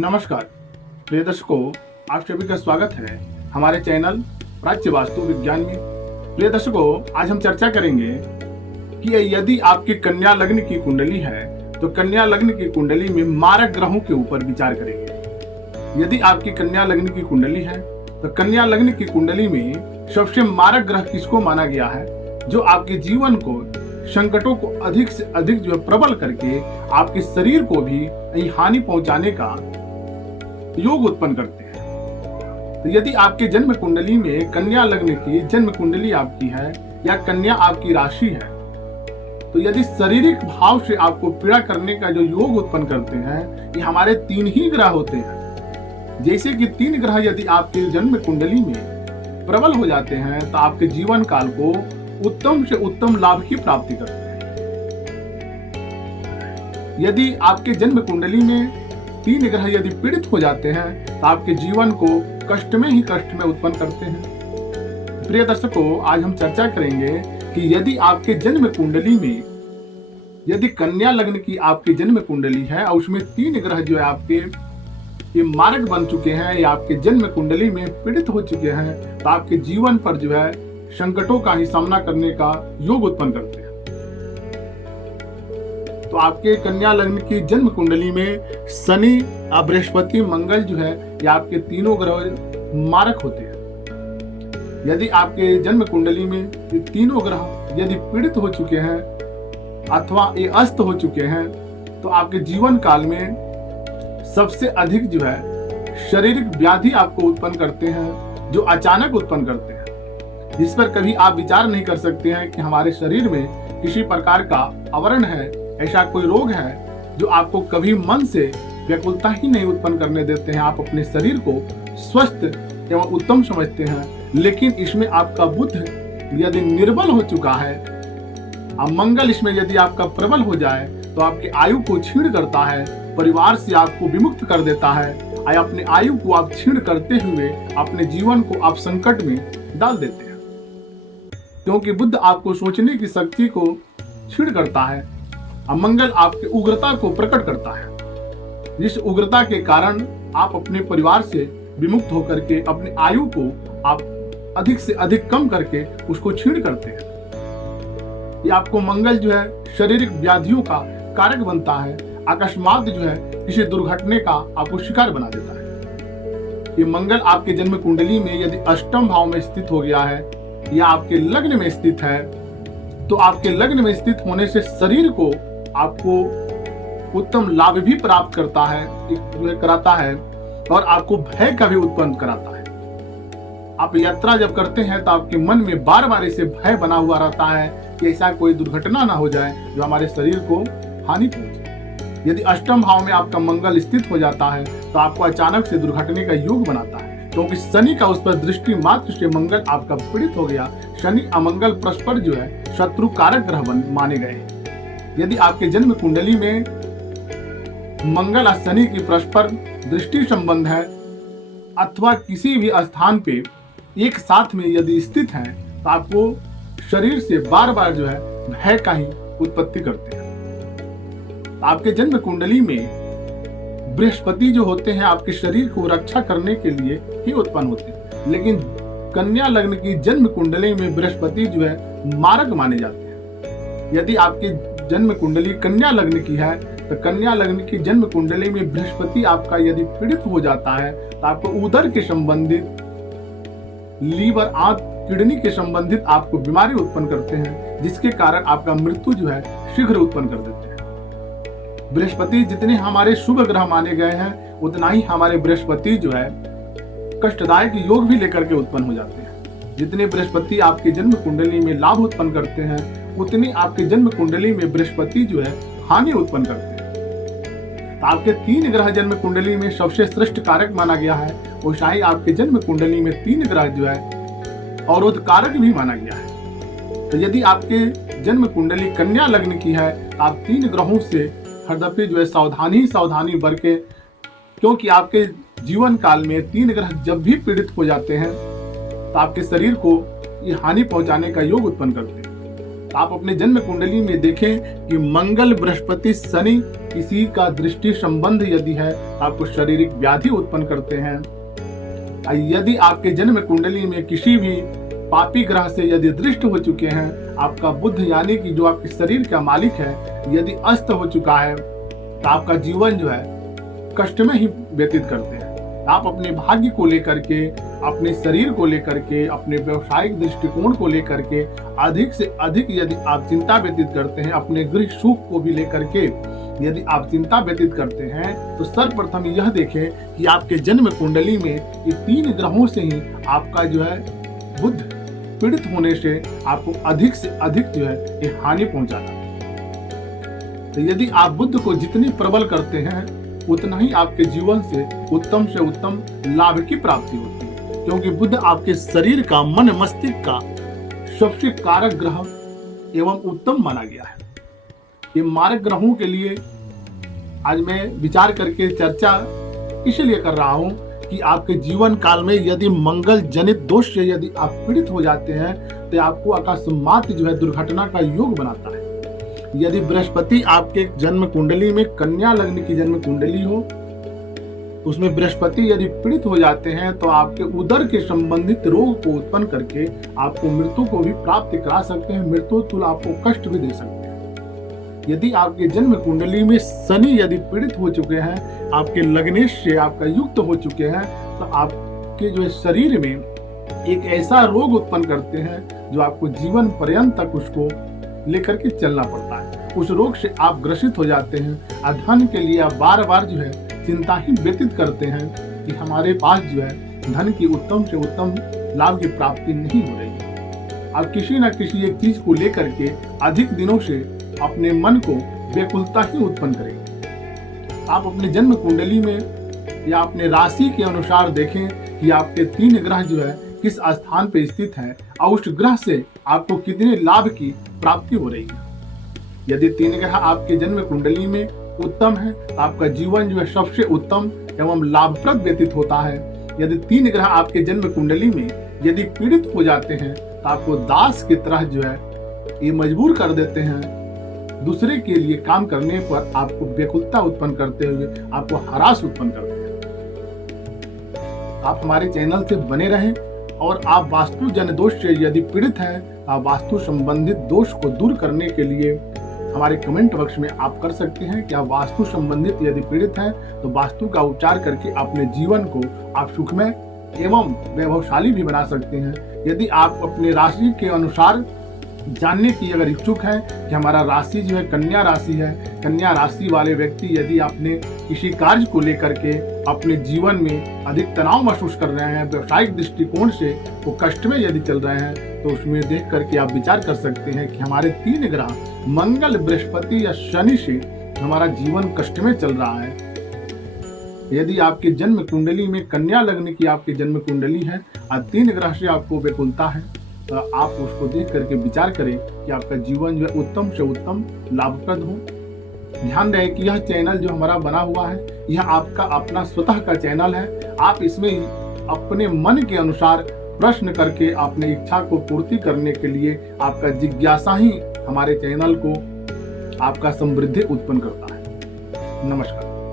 नमस्कार प्रिय दर्शकों, आप सभी का स्वागत है हमारे चैनल प्राच्य वास्तु विज्ञान में। प्रिय दर्शकों, आज हम चर्चा करेंगे कि यदि आपकी कन्या लग्न की कुंडली है तो कन्या लग्न की कुंडली में मारक ग्रहों के ऊपर विचार करेंगे। यदि आपकी कन्या लग्न की कुंडली है तो कन्या लग्न की कुंडली में सबसे मारक ग्रह किसको माना गया है, जो आपके जीवन को संकटों को अधिक से अधिक प्रबल करके आपके शरीर को भी हानि पहुंचाने का योग उत्पन्न करते हैं। तो यदि आपके जन्म कुंडली में कन्या लग्न की जन्म कुंडली आपकी है या कन्या आपकी राशि है, तो यदि शारीरिक भाव से आपको पीड़ा करने का जो योग उत्पन्न करते हैं, ये हमारे 3 ही ग्रह होते हैं। जैसे कि 3 ग्रह यदि आपके जन्म कुंडली में प्रबल हो जाते हैं तो आपके जीवन काल को उत्तम से उत्तम लाभ की प्राप्ति करते हैं। यदि आपके जन्म कुंडली में 3 ग्रह यदि पीड़ित हो जाते हैं तो आपके जीवन को कष्ट में ही कष्ट में उत्पन्न करते हैं। प्रिय दर्शकों, आज हम चर्चा करेंगे कि यदि आपके जन्म कुंडली में यदि कन्या लग्न की आपकी जन्म कुंडली है और उसमें 3 ग्रह जो है आपके ये मारक बन चुके हैं या आपके जन्म कुंडली में पीड़ित हो चुके हैं, तो आपके जीवन पर जो है संकटों का ही सामना करने का योग उत्पन्न करते हैं। तो आपके कन्या लग्न की जन्म कुंडली में शनि, बृहस्पति, मंगल जो है ये आपके तीनों ग्रह मारक होते हैं। यदि आपके जन्म कुंडली में ये तीनों ग्रह यदि पीड़ित हो चुके हैं अथवा ये अस्त हो चुके हैं, तो आपके जीवन काल में सबसे अधिक जो है शारीरिक व्याधि आपको उत्पन्न करते हैं, जो अचानक उत्पन्न करते हैं, जिस पर कभी आप विचार नहीं कर सकते हैं कि हमारे शरीर में किसी प्रकार का आवरण है, ऐसा कोई रोग है जो आपको कभी मन से व्याकुलता ही नहीं उत्पन्न करने देते हैं। आप अपने शरीर को स्वस्थ एवं उत्तम समझते हैं, लेकिन इसमें आपका बुध यदि निर्बल हो चुका है, मंगल इसमें यदि आपका प्रबल हो जाए तो आपकी आयु को छीण करता है, परिवार से आपको विमुक्त कर देता है, अपने आयु को आप छीण करते हुए अपने जीवन को आप संकट में डाल देते हैं। क्योंकि बुध आपको सोचने की शक्ति को छीण करता है, मंगल आपकी उग्रता को प्रकट करता है, जिस उग्रता के कारण आप अपने परिवार से विमुक्त होकर के अपनी आयु को आप अधिक से अधिक कम करके उसको छीण करते हैं। ये आपको मंगल जो है शारीरिक व्याधियों का कारक बनता है, अकस्मात जो है किसी दुर्घटने का आपको शिकार बना देता है। ये मंगल आपके जन्म कुंडली में यदि अष्टम भाव में स्थित हो गया है या आपके लग्न में स्थित है, तो आपके लग्न में स्थित होने से शरीर को आपको उत्तम लाभ भी प्राप्त करता है, कराता है, और आपको भय का भी उत्पन्न कराता है। आप यात्रा जब करते हैं तो आपके मन में बार बार इसे भय बना हुआ रहता है कि ऐसा कोई दुर्घटना ना हो जाए जो हमारे शरीर को हानि पहुंचे। यदि अष्टम भाव में आपका मंगल स्थित हो जाता है तो आपको अचानक से दुर्घटने का योग बनाता है, क्योंकि शनि का उस पर दृष्टि मात्र से मंगल आपका पीड़ित हो गया। शनि अमंगल परस्पर जो है शत्रु कारक ग्रह माने गए हैं। यदि आपके जन्म कुंडली में मंगल और शनि की परस्पर दृष्टि संबंध है अथवा किसी भी स्थान पे एक साथ में यदि स्थित है, तो आपको शरीर से बार बार जो है भय का ही उत्पत्ति करते हैं। तो आपके जन्म कुंडली में बृहस्पति जो होते हैं आपके शरीर को रक्षा करने के लिए ही उत्पन्न होते हैं, लेकिन कन्या लग्न की जन्म कुंडली में बृहस्पति जो है मारक माने जाते हैं। यदि आपकी जन्म कुंडली कन्या लग्न की है तो कन्या लग्न की जन्म कुंडली में बृहस्पति आपका यदि पीड़ित हो जाता है तो आपको उदर के संबंधित, लीवर, आंत, किडनी के संबंधित आपको बीमारी उत्पन्न करते हैं, जिसके कारण आपका मृत्यु जो है शीघ्र उत्पन्न कर देते हैं। बृहस्पति जितने हमारे शुभ ग्रह माने गए हैं, उतना ही हमारे बृहस्पति जो है कष्टदायक योग भी लेकर के उत्पन्न हो जाते हैं। जितने बृहस्पति आपके जन्म कुंडली में लाभ उत्पन्न करते हैं, उतनी आपके जन्म कुंडली में बृहस्पति जो है हानि उत्पन्न करते हैं। तो आपके 3 ग्रह जन्म कुंडली में सबसे श्रेष्ठ कारक माना गया है, वैसा ही आपके जन्म कुंडली में 3 ग्रह जो है अवरोध कारक भी माना गया है। तो यदि आपके जन्म कुंडली कन्या लग्न की है तो आप 3 ग्रहों से हरदपि जो है सावधानी बरतें, क्योंकि आपके जीवन काल में 3 ग्रह जब भी पीड़ित हो जाते हैं तो आपके शरीर को ये हानि पहुंचाने का योग उत्पन्न करते हैं। आप अपने जन्म कुंडली में देखें कि मंगल, बृहस्पति, शनि किसी का दृष्टि संबंध यदि है आपको शारीरिक व्याधि उत्पन्न करते हैं। यदि आपके जन्म कुंडली में किसी भी पापी ग्रह से यदि दृष्ट हो चुके हैं, आपका बुध यानी कि जो आपके शरीर का मालिक है यदि अस्त हो चुका है, तो आपका जीवन जो है कष्ट में ही व्यतीत करते हैं। आप अपने भाग्य को लेकर के, अपने शरीर को लेकर के, अपने व्यवसायिक दृष्टिकोण को लेकर के अधिक से अधिक यदि आप चिंता व्यतीत करते हैं, अपने गृह सुख को भी लेकर के यदि आप चिंता व्यतीत करते हैं, तो सर्वप्रथम यह देखें कि आपके जन्म कुंडली में ये 3 ग्रहों से ही आपका जो है बुध पीड़ित होने से आपको अधिक से अधिक जो है ये हानि पहुंचाता है। तो यदि आप बुध को जितनी प्रबल करते हैं उतना ही आपके जीवन से उत्तम लाभ की प्राप्ति होती है, क्योंकि बुध आपके शरीर का, मन मस्तिष्क का सबसे कारक ग्रह एवं उत्तम माना गया है। ये मारक ग्रहों के लिए आज मैं विचार करके चर्चा इसलिए कर रहा हूं कि आपके जीवन काल में यदि मंगल जनित दोष से यदि आप पीड़ित हो जाते हैं तो आपको अकस्मात जो है दुर्घटना का योग बनाता है। यदि बृहस्पति आपके जन्म कुंडली में कन्या लग्न की जन्म कुंडली हो, उसमें बृहस्पति यदि पीड़ित हो जाते हैं तो आपके उदर के संबंधित रोग को उत्पन्न करके आपको मृत्यु को भी प्राप्त करा सकते हैं, मृत्यु तुल्य आपको कष्ट भी दे सकते हैं। यदि आपके जन्म कुंडली में शनि यदि पीड़ित हो चुके हैं, आपके लग्नेश से आपका युक्त हो चुके हैं, तो आपके जो शरीर में एक ऐसा रोग उत्पन्न करते हैं जो आपको जीवन पर्यंत तक उसको लेकर के चलना पड़ता है। उस रोग से आप ग्रसित हो जाते हैं। धन के लिए आप बार बार जो है चिंता ही व्यतीत करते हैं कि हमारे पास जो है धन की उत्तम से उत्तम लाभ की प्राप्ति नहीं हो रही है। आप किसी न किसी एक चीज को लेकर के अधिक दिनों से अपने मन को व्याकुलता ही उत्पन्न करेंगे। आप अपने जन्म कुंडली में या अपने राशि के अनुसार देखें कि आपके 3 ग्रह जो है किस स्थान पे स्थित है और उस ग्रह से आपको कितने लाभ की प्राप्ति हो रही है। यदि 3 ग्रह आपके जन्म कुंडली में उत्तम है तो आपका जीवन जो है सबसे उत्तम एवं लाभप्रद व्यतीत होता है। यदि 3 ग्रह आपके जन्म कुंडली में यदि पीड़ित हो जाते हैं तो आपको दास की तरह जो है ये मजबूर कर देते हैं। दूसरे के लिए काम करने पर आपको व्याकुलता उत्पन्न करते हुए आपको हरास उत्पन्न करते हैं। आप हमारे चैनल से बने रहें और आप वास्तु जन दोष से यदि पीड़ित हैं, आप वास्तु संबंधित दोष को दूर करने के लिए हमारे कमेंट बॉक्स में आप कर सकते हैं कि आप वास्तु संबंधित यदि पीड़ित हैं तो वास्तु का उपचार करके अपने जीवन को आप सुखमय एवं वैभवशाली भी बना सकते हैं। यदि आप अपने राशि के अनुसार जानने की अगर इच्छुक हैं कि हमारा राशि जो है कन्या राशि है, कन्या राशि वाले व्यक्ति यदि आपने किसी कार्य को लेकर के अपने जीवन में अधिक तनाव महसूस कर रहे हैं, व्यवसायिक दृष्टिकोण से वो कष्ट में यदि चल रहे हैं, तो उसमें देख करके आप विचार कर सकते हैं कि हमारे 3 ग्रह मंगल, बृहस्पति या शनि से हमारा जीवन कष्ट में चल रहा है। यदि आपके जन्म कुंडली में कन्या लग्न की आपकी जन्म कुंडली है और 3 ग्रह से आपको व्याकुलता है, तो आप उसको देख करके विचार करें कि आपका जीवन जो है उत्तम से उत्तम लाभप्रद हो। ध्यान रहे कि यह चैनल जो हमारा बना हुआ है यह आपका अपना स्वतः का चैनल है। आप इसमें अपने मन के अनुसार प्रश्न करके अपने इच्छा को पूर्ति करने के लिए आपका जिज्ञासा ही हमारे चैनल को आपका समृद्धि उत्पन्न करता है। नमस्कार।